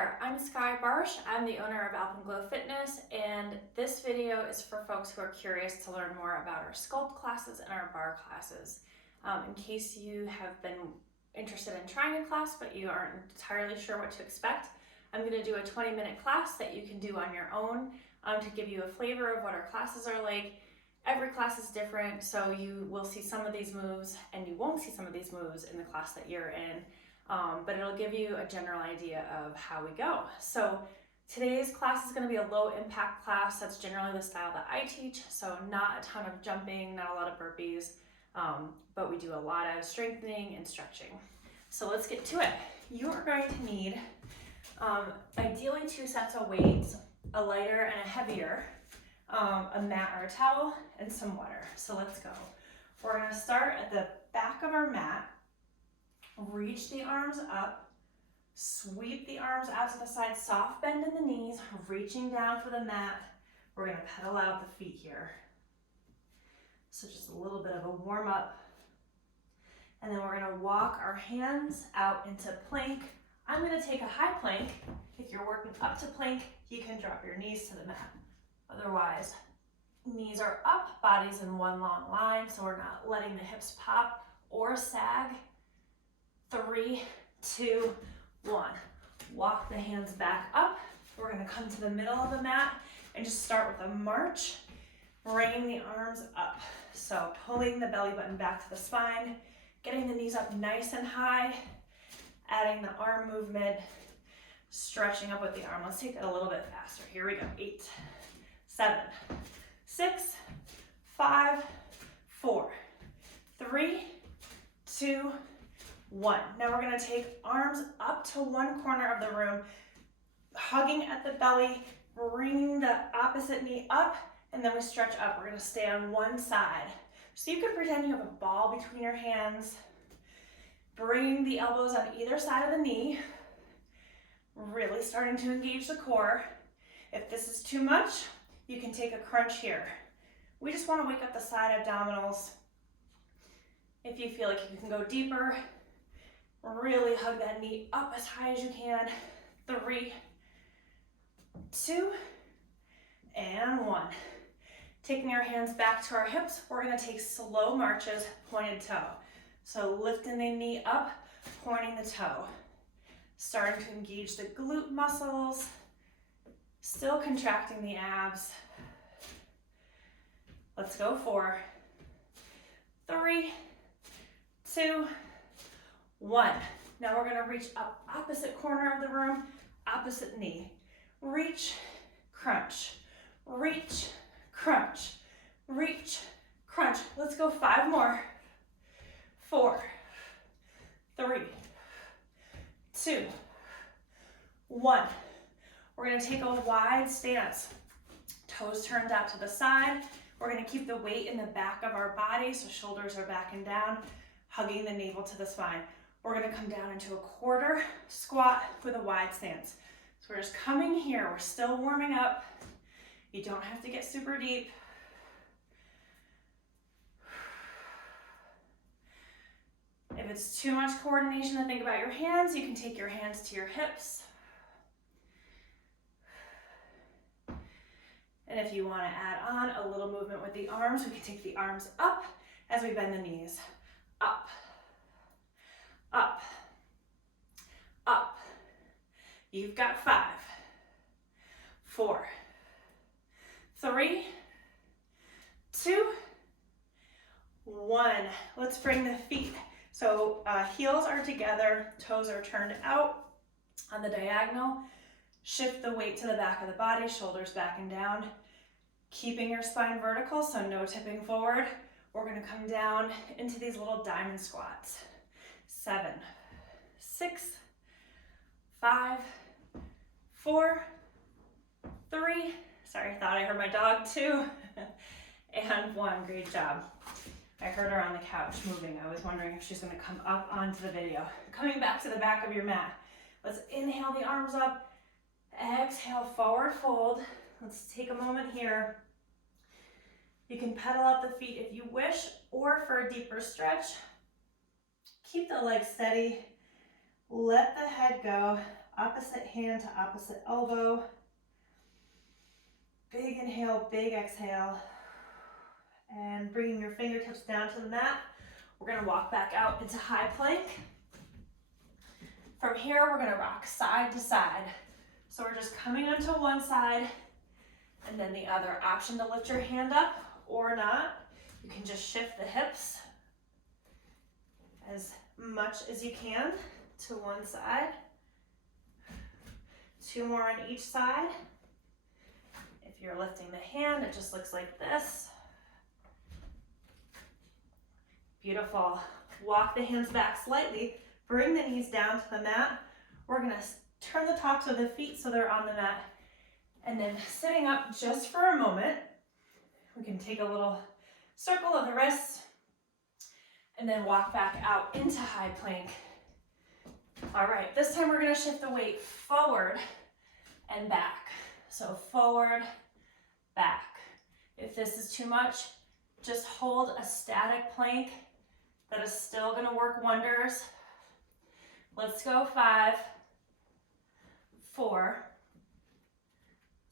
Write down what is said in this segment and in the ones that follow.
there, I'm Sky Barsh. I'm the owner of Alpenglow Fitness, and this video is for folks who are curious to learn more about our sculpt classes and our barre classes. In case you have been interested in trying a class but you aren't entirely sure what to expect, I'm going to do a 20-minute class that you can do on your own to give you a flavor of what our classes are like. Every class is different, so you will see some of these moves and you won't see some of these moves in the class that you're in. But it'll give you a general idea of how we go. So today's class is going to be a low impact class. That's generally the style that I teach. So not a ton of jumping, not a lot of burpees, but we do a lot of strengthening and stretching. So let's get to it. You are going to need ideally 2 sets of weights, a lighter and a heavier, a mat or a towel, and some water. So let's go. We're going to start at the back of our mat. Reach the arms up, sweep the arms out to the side, soft bend in the knees, reaching down for the mat. We're going to pedal out the feet here. So just a little bit of a warm up. And then we're going to walk our hands out into plank. I'm going to take a high plank. If you're working up to plank, you can drop your knees to the mat. Otherwise, knees are up, body's in one long line, so we're not letting the hips pop or sag. 3, 2, 1. Walk the hands back up. We're going to come to the middle of the mat and just start with a march, bringing the arms up. So pulling the belly button back to the spine, getting the knees up nice and high, adding the arm movement, stretching up with the arm. Let's take that a little bit faster. Here we go. 8, 7, 6, 5, 4, 3, 2, 1. Now we're going to take arms up to one corner of the room, hugging at the belly, bringing the opposite knee up, and then we stretch up. We're going to stay on one side. So you could pretend you have a ball between your hands, bringing the elbows on either side of the knee, really starting to engage the core. If this is too much, you can take a crunch here. We just want to wake up the side abdominals. If you feel like you can go deeper, really hug that knee up as high as you can. 3, 2, and 1. Taking our hands back to our hips, we're going to take slow marches, pointed toe. So lifting the knee up, pointing the toe. Starting to engage the glute muscles, still contracting the abs. Let's go. 4, 3, 2, 1. Now we're going to reach up opposite corner of the room, opposite knee. Reach, crunch, reach, crunch, reach, crunch. Let's go 5 more. 4, 3, 2, 1. We're going to take a wide stance. Toes turned out to the side. We're going to keep the weight in the back of our body, so shoulders are back and down, hugging the navel to the spine. We're going to come down into a quarter squat with a wide stance. So we're just coming here. We're still warming up. You don't have to get super deep. If it's too much coordination to think about your hands, you can take your hands to your hips. And if you want to add on a little movement with the arms, we can take the arms up as we bend the knees. Up, up, up. You've got 5, 4, 3, 2, 1. Let's bring the feet. So heels are together, toes are turned out on the diagonal. Shift the weight to the back of the body, shoulders back and down. Keeping your spine vertical, so no tipping forward. We're going to come down into these little diamond squats. 7, 6, 5, 4, 3, sorry, I thought I heard my dog, 2, and 1. Great job. I heard her on the couch moving. I was wondering if she's going to come up onto the video. Coming back to the back of your mat. Let's inhale the arms up. Exhale, forward fold. Let's take a moment here. You can pedal out the feet if you wish, or for a deeper stretch, keep the legs steady. Let the head go. opposite hand to opposite elbow. Big inhale, big exhale. And bringing your fingertips down to the mat. We're gonna walk back out into high plank. From here, we're gonna rock side to side. So we're just coming onto one side and then the other. Option to lift your hand up or not. You can just shift the hips as much as you can to one side. 2 more on each side. If you're lifting the hand, it just looks like this. Beautiful. Walk the hands back slightly. Bring the knees down to the mat. We're gonna turn the tops of the feet so they're on the mat. And then sitting up just for a moment, we can take a little circle of the wrists and then walk back out into high plank. All right, this time we're gonna shift the weight forward and back. So forward, back. If this is too much, just hold a static plank. That is still gonna work wonders. Let's go 5, 4,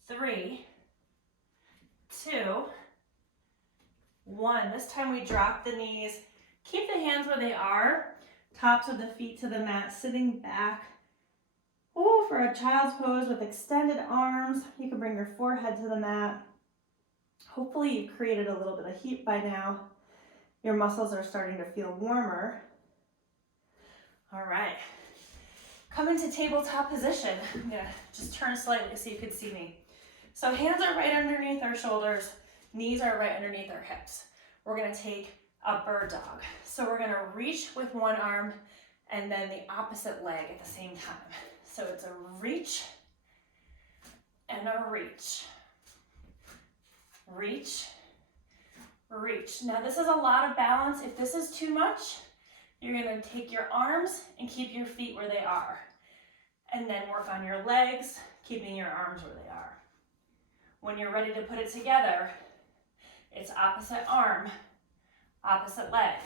3, 2, 1. This time we drop the knees. Keep the hands where they are. Tops of the feet to the mat, sitting back. Ooh, for a child's pose with extended arms. You can bring your forehead to the mat. Hopefully you've created a little bit of heat by now. Your muscles are starting to feel warmer. All right. Come into tabletop position. I'm gonna just turn slightly so you can see me. So hands are right underneath our shoulders, knees are right underneath our hips. We're gonna take a bird dog. So we're gonna reach with one arm and then the opposite leg at the same time. So it's a reach and a reach. Reach, reach. Now this is a lot of balance. If this is too much, you're gonna take your arms and keep your feet where they are. And then work on your legs, keeping your arms where they are. When you're ready to put it together, it's opposite arm, opposite leg.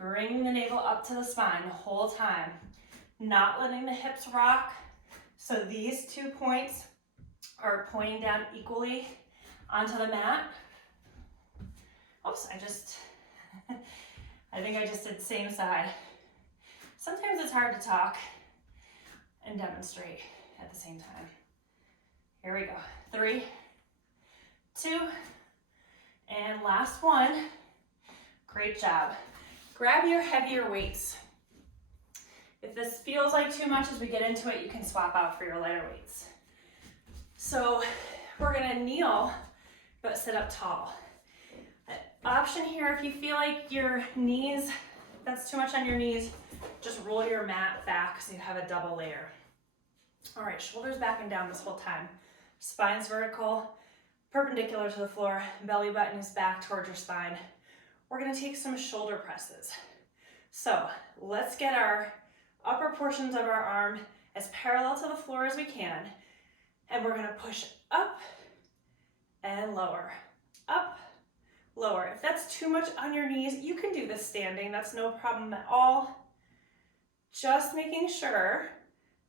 Bringing the navel up to the spine the whole time. Not letting the hips rock. So these 2 points are pointing down equally onto the mat. Oops, I think I just did same side. Sometimes it's hard to talk and demonstrate at the same time. Here we go. 3, 2, and last one. Great job. Grab your heavier weights. If this feels like too much as we get into it, you can swap out for your lighter weights. So we're gonna kneel, but sit up tall. Option here, if you feel like your knees, that's too much on your knees, just roll your mat back so you have a double layer. All right, shoulders back and down this whole time. Spine's vertical, perpendicular to the floor, belly button is back towards your spine. We're gonna take some shoulder presses. So let's get our upper portions of our arm as parallel to the floor as we can, and we're gonna push up and lower, up, lower. If that's too much on your knees, you can do this standing, that's no problem at all. Just making sure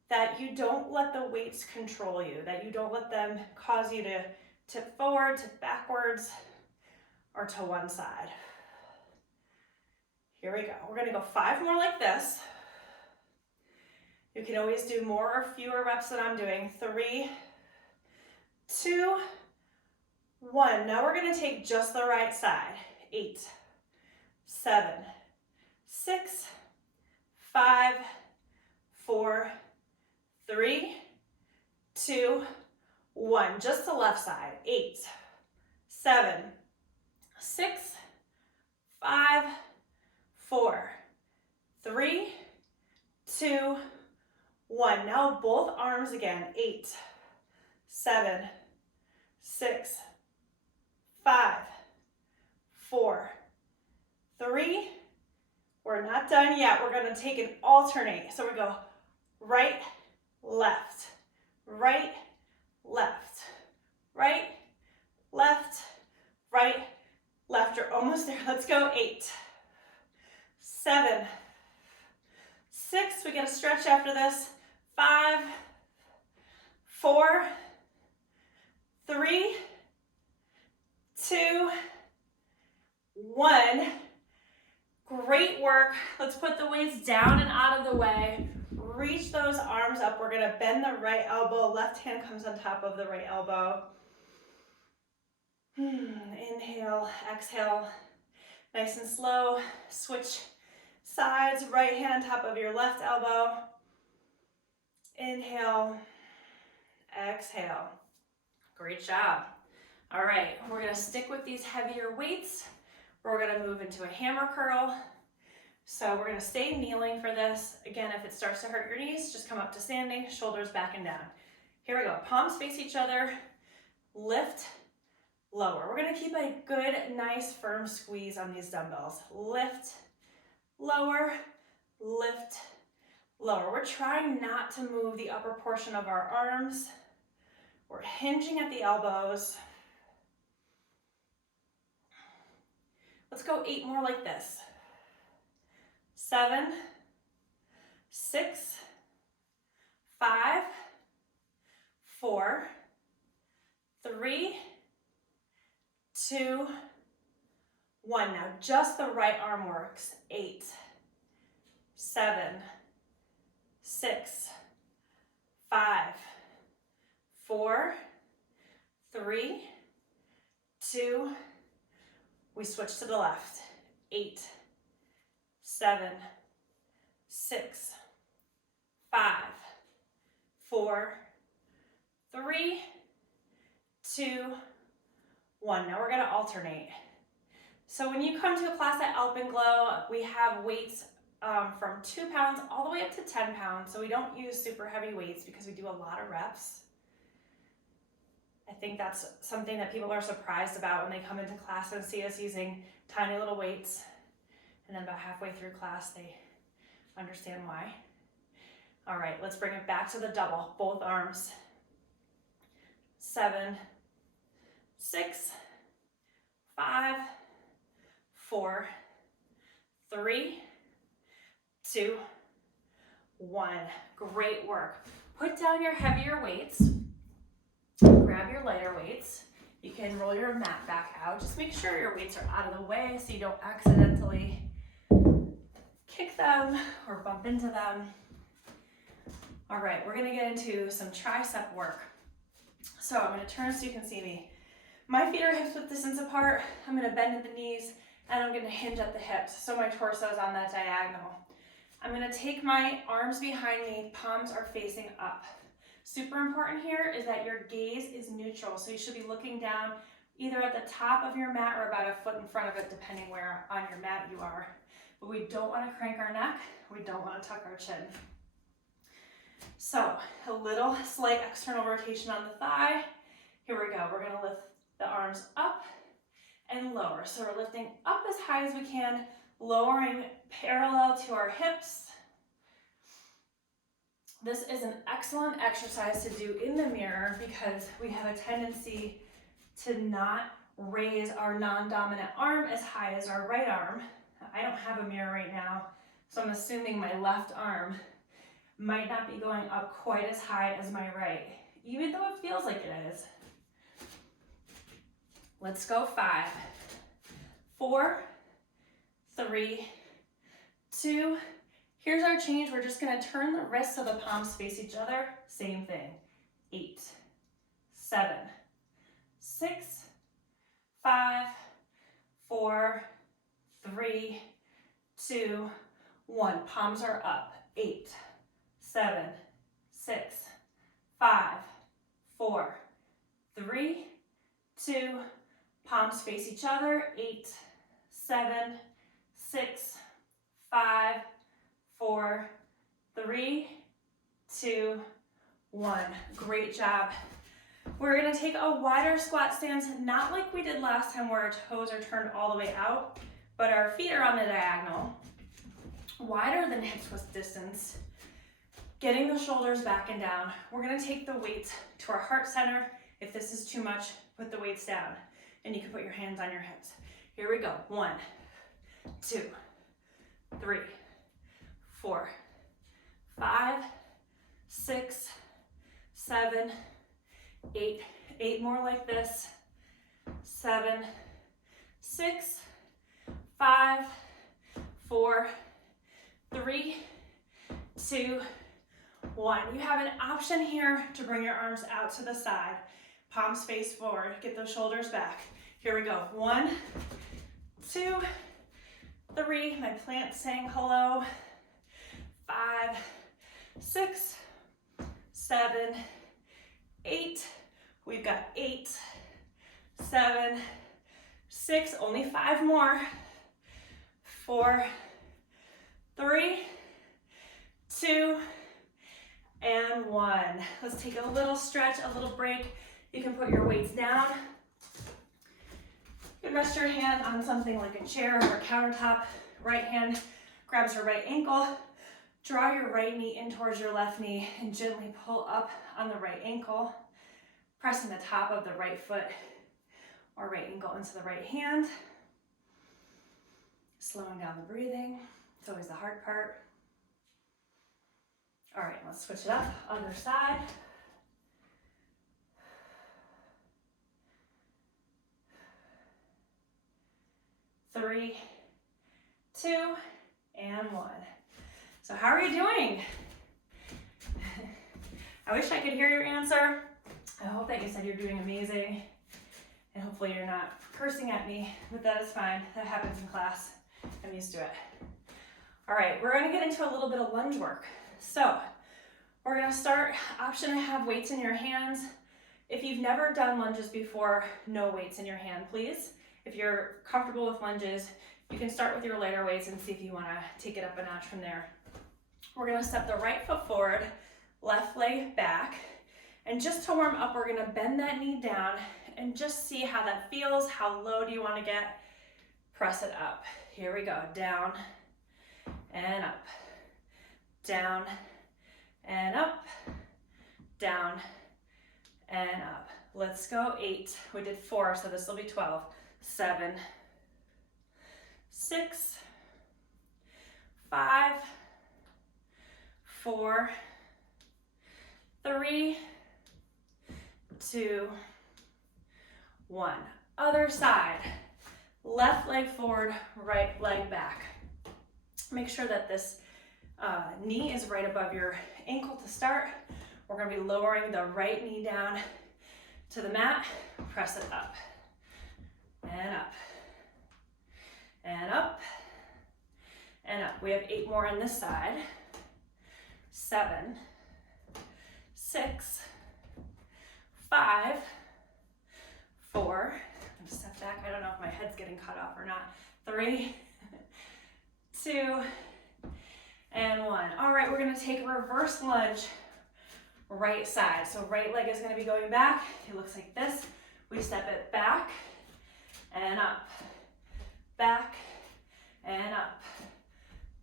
that you don't let the weights control you, that you don't let them cause you to tip forward, tip backwards, or to one side. Here we go. We're gonna go 5 more like this. You can always do more or fewer reps than I'm doing. 3, 2, 1. Now we're gonna take just the right side. 8, 7, 6, 5, 4, 3, 2, 1. Just the left side. 8, 7, 6, 5, 4, 3, 2, 1. Now both arms again. 8, 7, 6, 5, 4, 3. We're not done yet. We're going to take an alternate. So we go right, left, right, left, right, left, right, left. You're almost there. Let's go. 8, 7, 6. We get a stretch after this. 5, 4, 3, 2, 1. Great work. Let's put the weights down and out of the way. Reach those arms up. We're gonna bend the right elbow. Left hand comes on top of the right elbow. Inhale, exhale. Nice and slow. Switch sides. Right hand on top of your left elbow. Inhale, exhale. Great job. All right, we're gonna stick with these heavier weights. We're gonna move into a hammer curl. So we're gonna stay kneeling for this. Again, if it starts to hurt your knees, just come up to standing, shoulders back and down. Here we go, palms face each other, lift, lower. We're gonna keep a good, nice, firm squeeze on these dumbbells. Lift, lower, lift, lower. We're trying not to move the upper portion of our arms. We're hinging at the elbows. Let's go 8 more like this. 7, 6, 5, 4, 3, 2, 1. Now just the right arm works. 8, 7, 6, 5, 4, 3, 2, we switch to the left. 8, 7, 6, 5, 4, 3, 2, 1. Now we're gonna alternate. So when you come to a class at Alpenglow, we have weights from 2 pounds all the way up to 10 pounds. So we don't use super heavy weights because we do a lot of reps. I think that's something that people are surprised about when they come into class and see us using tiny little weights. And then about halfway through class, they understand why. All right, let's bring it back to the double, both arms. 7, 6, 5, 4, 3, 2, 1. Great work. Put down your heavier weights. Grab your lighter weights. You can roll your mat back out. Just make sure your weights are out of the way so you don't accidentally kick them or bump into them. All right, we're gonna get into some tricep work. So I'm gonna turn so you can see me. My feet are hip width distance apart. I'm gonna bend at the knees and I'm gonna hinge at the hips so my torso is on that diagonal. I'm gonna take my arms behind me, palms are facing up. Super important here is that your gaze is neutral, so you should be looking down either at the top of your mat or about a foot in front of it, depending where on your mat you are. But we don't want to crank our neck, we don't want to tuck our chin. So a little slight external rotation on the thigh. Here we go, we're going to lift the arms up and lower. So we're lifting up as high as we can, lowering parallel to our hips. This is an excellent exercise to do in the mirror because we have a tendency to not raise our non-dominant arm as high as our right arm. I don't have a mirror right now, so I'm assuming my left arm might not be going up quite as high as my right, even though it feels like it is. Let's go 5, 4, 3, 2, here's our change. We're just gonna turn the wrists so the palms face each other. Same thing. 8, 7, 6, 5, 4, 3, 2, 1. Palms are up. 8, 7, 6, 5, 4, 3, 2, palms face each other. 8, 7, 6, 5, 4, 3, 2, 1. Great job. We're gonna take a wider squat stance, not like we did last time where our toes are turned all the way out, but our feet are on the diagonal, wider than hip width distance, getting the shoulders back and down. We're gonna take the weights to our heart center. If this is too much, put the weights down, and you can put your hands on your hips. Here we go. 1, 2, 3, 4, 5, 6, 7, 8. 8 more like this. 7, 6, 5, 4, 3, 2, 1. You have an option here to bring your arms out to the side. Palms face forward. Get those shoulders back. Here we go. 1, 2, 3. My plant's saying hello. 5, 6, 7, 8. We've got 8, 7, 6. Only 5 more. 4, 3, 2, and 1. Let's take a little stretch, a little break. You can put your weights down. You can rest your hand on something like a chair or a countertop. Right hand grabs your right ankle. Draw your right knee in towards your left knee and gently pull up on the right ankle, pressing the top of the right foot or right ankle into the right hand. Slowing down the breathing. It's always the hard part. All right, let's switch it up. Other side. Three, 2, and 1. So how are you doing? I wish I could hear your answer. I hope that you said you're doing amazing. And hopefully you're not cursing at me, but that is fine. That happens in class. I'm used to it. All right, we're gonna get into a little bit of lunge work. So we're gonna start, option to have weights in your hands. If you've never done lunges before, no weights in your hand, please. If you're comfortable with lunges, you can start with your lighter weights and see if you wanna take it up a notch from there. We're gonna step the right foot forward, left leg back, and just to warm up, we're gonna bend that knee down and just see how that feels. How low do you wanna get? Press it up. Here we go, down and up, down and up, down and up. Let's go 8, we did 4, so this will be 12. 7, 6, 5, 4, 3, 2, 1. Other side. Left leg forward, right leg back. Make sure that this knee is right above your ankle to start. We're going to be lowering the right knee down to the mat. Press it up and up and up and up. We have 8 more on this side. 7, 6, 5, 4. I'm gonna step back. I don't know if my head's getting cut off or not. 3, 2, and 1. All right, we're gonna take a reverse lunge, right side. So right leg is gonna be going back. It looks like this. We step it back and up, back and up,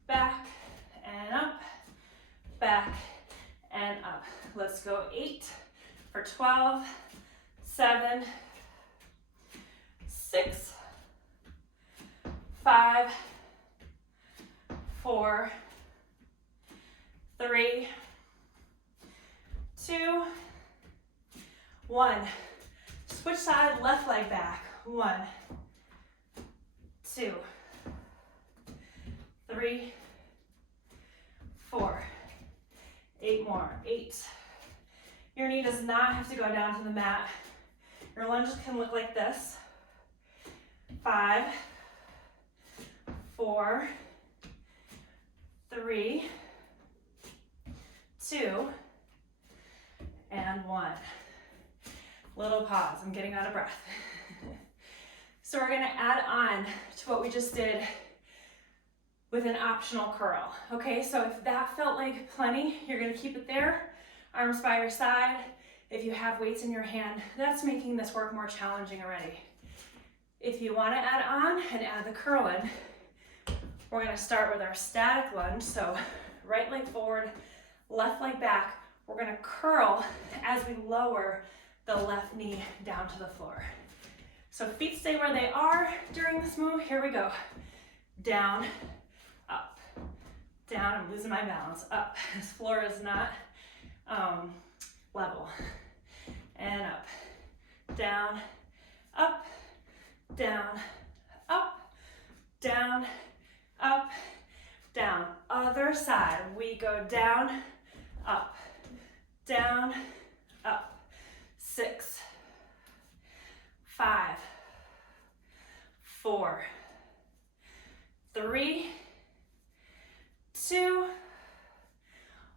back and up, back and up. Let's go 8 for 12, 7, 6, 5, 4, 3, 2, 1. Switch side, left leg back. 1, 2, 3, 4. 8 more. 8. Your knee does not have to go down to the mat. Your lunges can look like this. 5, 4, 3, 2, and 1. Little pause. I'm getting out of breath. So we're going to add on to what we just did with an optional curl. Okay, so if that felt like plenty, you're going to keep it there. Arms by your side. If you have weights in your hand, that's making this work more challenging already. If you want to add on and add the curl in, we're going to start with our static lunge. So right leg forward, left leg back. We're going to curl as we lower the left knee down to the floor. So feet stay where they are during this move. Here we go. Down, up, down. I'm losing my balance. Up. This floor is not level. And up, down, up, down, up, down, up, down. Other side, we go down, up, down, up. 6, 5, 4, 3, 2,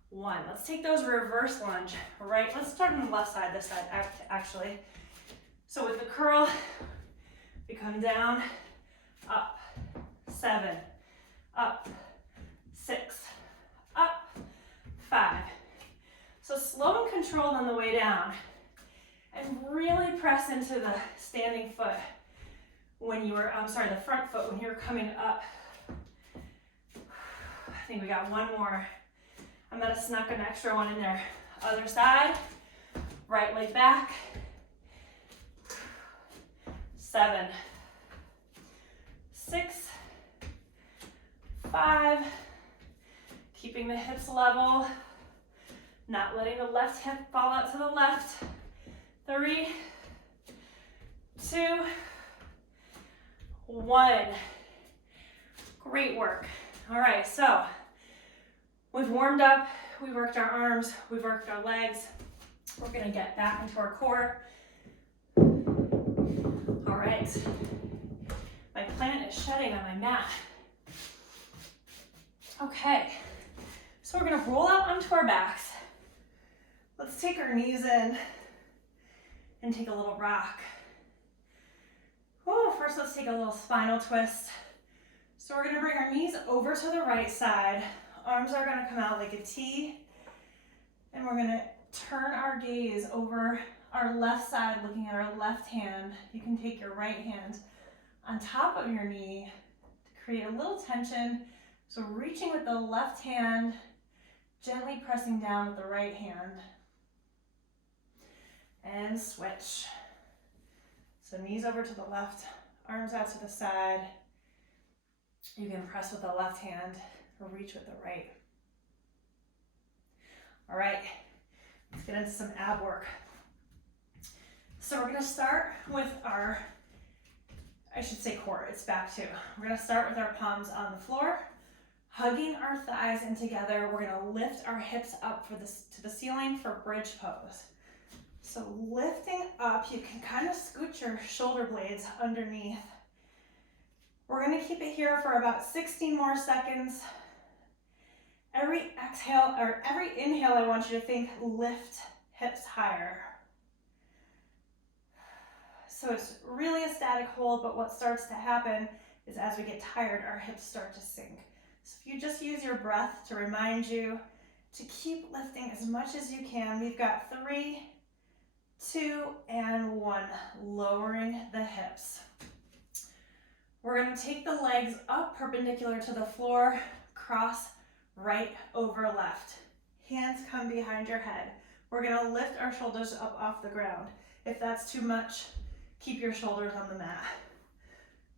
1. Let's take those reverse lunge, right? Let's start on the left side, this side, actually. So with the curl, we come down, up, 7, up, 6, up, 5. So slow and controlled on the way down, and really press into the standing foot when you were, the front foot when you're coming up. I think we got one more. I'm gonna snuck an extra one in there. Other side, right leg back. 7, 6, 5. Keeping the hips level, not letting the left hip fall out to the left. 3, 2, 1. Great work. All right, so we've warmed up, we worked our arms, we've worked our legs. We're gonna get back into our core. All right, my plant is shedding on my mat. Okay, so we're gonna roll out onto our backs. Let's take our knees in and take a little rock. Oh, first let's take a little spinal twist. So we're gonna bring our knees over to the right side. Arms are gonna come out like a T. And we're gonna turn our gaze over our left side, looking at our left hand. You can take your right hand on top of your knee to create a little tension. So reaching with the left hand, gently pressing down with the right hand. And switch. So knees over to the left, arms out to the side. You can press with the left hand or reach with the right. All right, let's get into some ab work. So we're gonna start with our, core, it's back two. We're gonna start with our palms on the floor, hugging our thighs in together. We're gonna lift our hips up to the ceiling for bridge pose. So lifting up, you can kind of scoot your shoulder blades underneath. We're gonna keep it here for about 16 more seconds. Every exhale, or every inhale, I want you to think lift hips higher. So it's really a static hold, but what starts to happen is as we get tired, our hips start to sink. So if you just use your breath to remind you to keep lifting as much as you can. We've got 3, 2, and 1, lowering the hips. We're gonna take the legs up perpendicular to the floor, cross right over left. Hands come behind your head. We're gonna lift our shoulders up off the ground. If that's too much, keep your shoulders on the mat.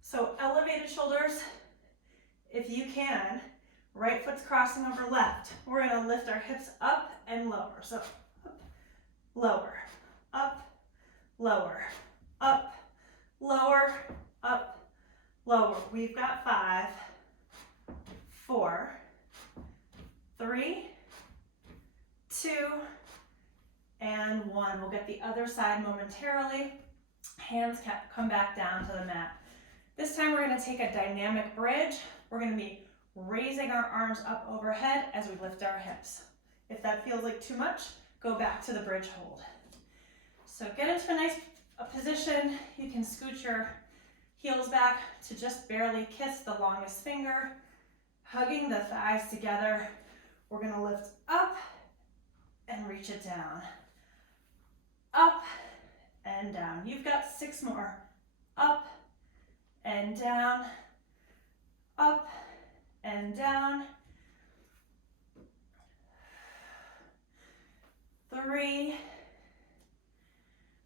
So elevated shoulders, if you can. Right foot's crossing over left. We're gonna lift our hips up and lower. So up, lower, up, lower, up, lower, up, lower. We've got 5, 4, 3, 2, and 1. We'll get the other side momentarily. Hands come back down to the mat. This time we're going to take a dynamic bridge. We're going to be raising our arms up overhead as we lift our hips. If that feels like too much, go back to the bridge hold. So get into a nice position. You can scoot your heels back to just barely kiss the longest finger, hugging the thighs together. We're going to lift up and reach it down. Up and down. You've got 6 more. Up and down. Up and down. 3.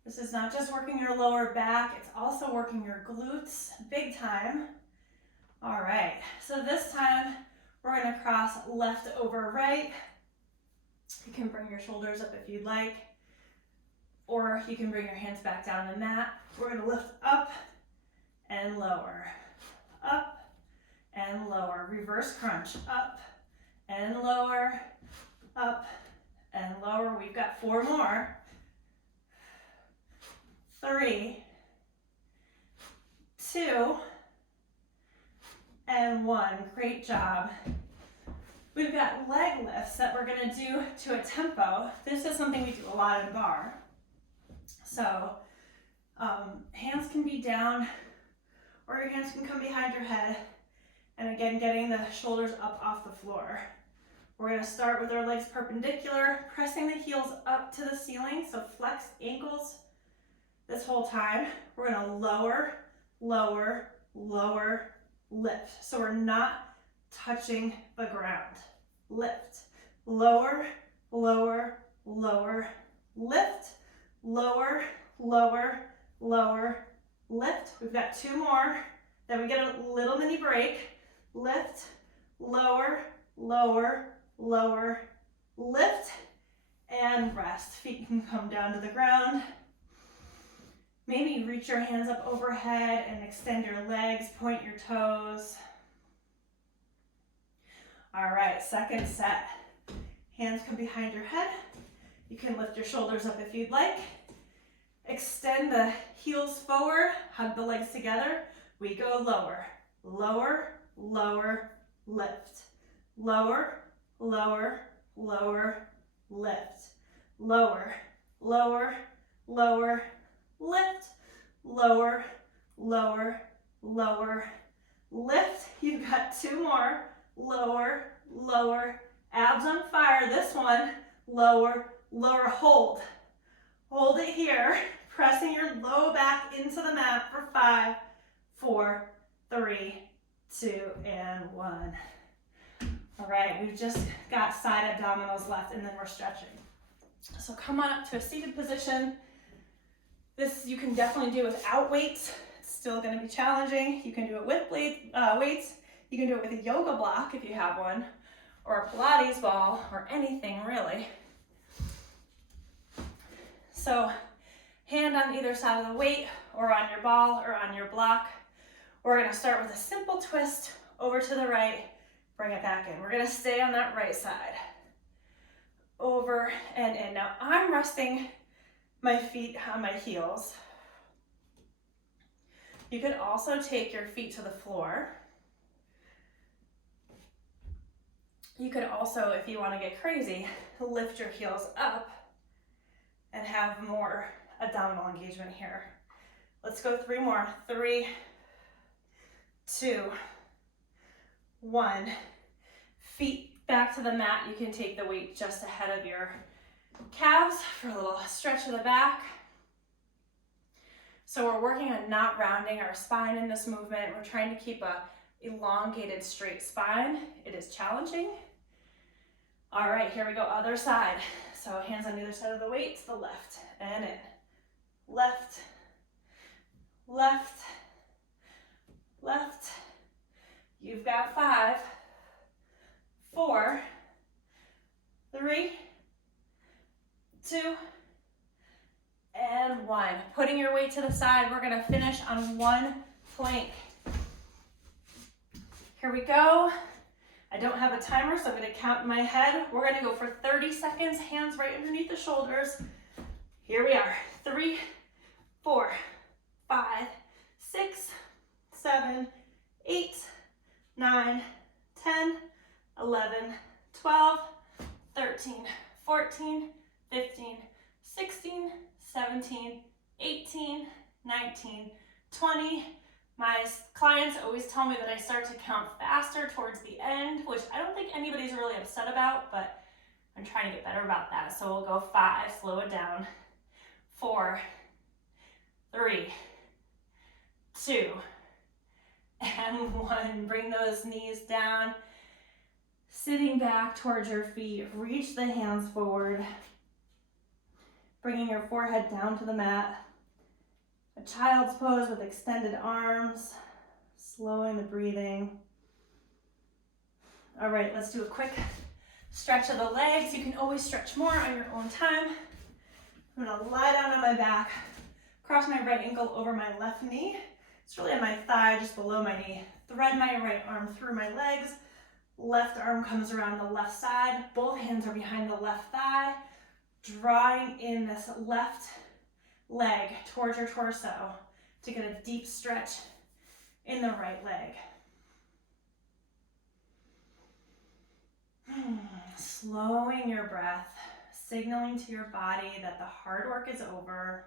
This is not just working your lower back, it's also working your glutes big time. All right, so this time we're gonna cross left over right. You can bring your shoulders up if you'd like, or you can bring your hands back down on the mat. We're gonna lift up and lower, up and lower. Reverse crunch, up and lower, up and lower. We've got 4 more. 3, 2, and 1. Great job. We've got leg lifts that we're gonna do to a tempo. This is something we do a lot in bar. So hands can be down, or your hands can come behind your head. And again, getting the shoulders up off the floor. We're gonna start with our legs perpendicular, pressing the heels up to the ceiling, so flex ankles this whole time. We're gonna lower, lower, lower, lift. So we're not touching the ground. Lift, lower, lower, lower, lift, lower, lower, lower, lift. We've got 2 more. Then we get a little mini break. Lift, lower, lower, lower, lift, and rest. Feet can come down to the ground. Maybe reach your hands up overhead and extend your legs, point your toes. All right, second set. Hands come behind your head. You can lift your shoulders up if you'd like. Extend the heels forward, hug the legs together. We go lower, lower, lower, lift. Lower, lower, lower, lift. Lower, lower, lower, lift. Lower, lower, lower, lift. You've got 2 more. Lower, lower, abs on fire. This one, lower, lower, hold. Hold it here, pressing your low back into the mat for 5, 4, 3, 2, and 1. All right, we've just got side abdominals left, and then we're stretching. So come on up to a seated position. This you can definitely do without weights. It's still gonna be challenging. You can do it with weights. You can do it with a yoga block if you have one, or a Pilates ball, or anything really. So hand on either side of the weight, or on your ball, or on your block. We're gonna start with a simple twist over to the right, bring it back in. We're gonna stay on that right side. Over and in. Now I'm resting my feet on my heels. You could also take your feet to the floor. You could also, if you want to get crazy, lift your heels up and have more abdominal engagement here. Let's go 3 more. 3, 2, 1. Feet back to the mat. You can take the weight just ahead of your calves for a little stretch of the back. So we're working on not rounding our spine in this movement. We're trying to keep a elongated straight spine. It is challenging. All right, here we go, other side. So hands on either side of the weight, to the left and in. Left, left, left. You've got 5, 4, 3, 2, and 1. Putting your weight to the side, we're gonna finish on 1 plank. Here we go. I don't have a timer, so I'm gonna count in my head. We're gonna go for 30 seconds, hands right underneath the shoulders. Here we are. 3, 4, 5, 6, 7, 8, 9, 10, 11, 12, 13, 14, 15, 16, 17, 18, 19, 20. My clients always tell me that I start to count faster towards the end, which I don't think anybody's really upset about, but I'm trying to get better about that. So we'll go 5, slow it down. 4, 3, 2, and 1. Bring those knees down, sitting back towards your feet. Reach the hands forward, bringing your forehead down to the mat. A child's pose with extended arms, slowing the breathing. All right, let's do a quick stretch of the legs. You can always stretch more on your own time. I'm gonna lie down on my back, cross my right ankle over my left knee. It's really on my thigh, just below my knee. Thread my right arm through my legs. Left arm comes around the left side. Both hands are behind the left thigh, drawing in this left leg towards your torso to get a deep stretch in the right leg. Slowing your breath, signaling to your body that the hard work is over.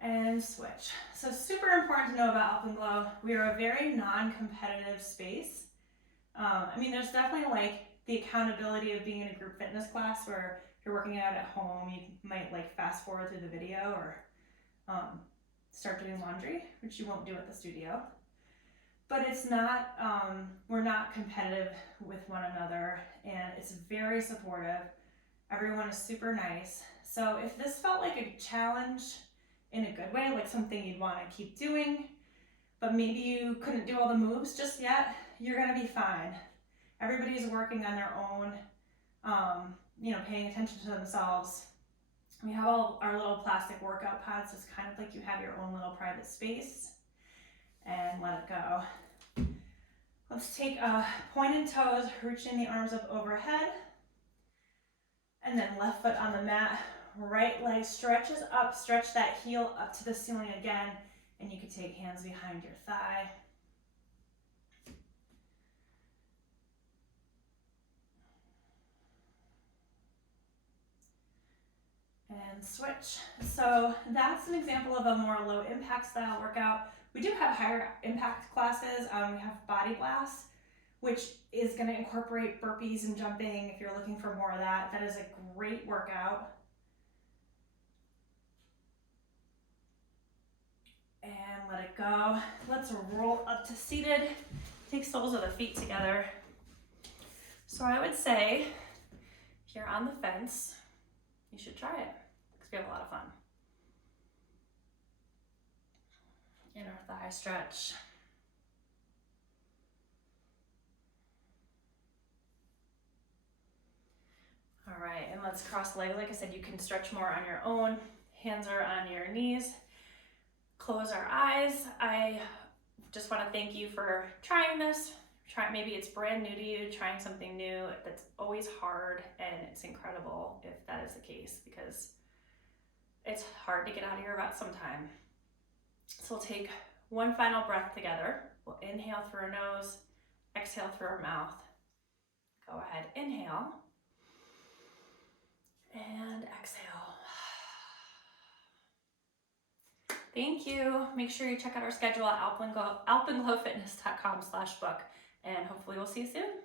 And switch. So super important to know about Alpenglow. We are a very non-competitive space. I mean, there's definitely like the accountability of being in a group fitness class where if you're working out at home, you might like fast forward through the video or start doing laundry, which you won't do at the studio. But it's not, we're not competitive with one another, and it's very supportive. Everyone is super nice. So if this felt like a challenge in a good way, like something you'd want to keep doing, but maybe you couldn't do all the moves just yet, you're going to be fine. Everybody's working on their own, paying attention to themselves. We have all our little plastic workout pads, so it's kind of like you have your own little private space. And let it go. Let's take pointed toes, reaching the arms up overhead. And then left foot on the mat, right leg stretches up, stretch that heel up to the ceiling again, and you can take hands behind your thigh. And switch. So that's an example of a more low impact style workout. We do have higher impact classes. We have body blast, which is going to incorporate burpees and jumping if you're looking for more of that. That is a great workout. And let it go. Let's roll up to seated. Take soles of the feet together. So I would say, if you're on the fence, you should try it because we have a lot of fun. Inner thigh stretch. All right, and let's cross the legs. Like I said, you can stretch more on your own. Hands are on your knees. Close our eyes. I just want to thank you for trying this. Maybe it's brand new to you, trying something new. That's always hard, and it's incredible if that is the case because it's hard to get out of your rut sometime. So we'll take one final breath together. We'll inhale through our nose, exhale through our mouth. Go ahead, inhale, and exhale. Thank you. Make sure you check out our schedule at alpenglowfitness.com/book, and hopefully we'll see you soon.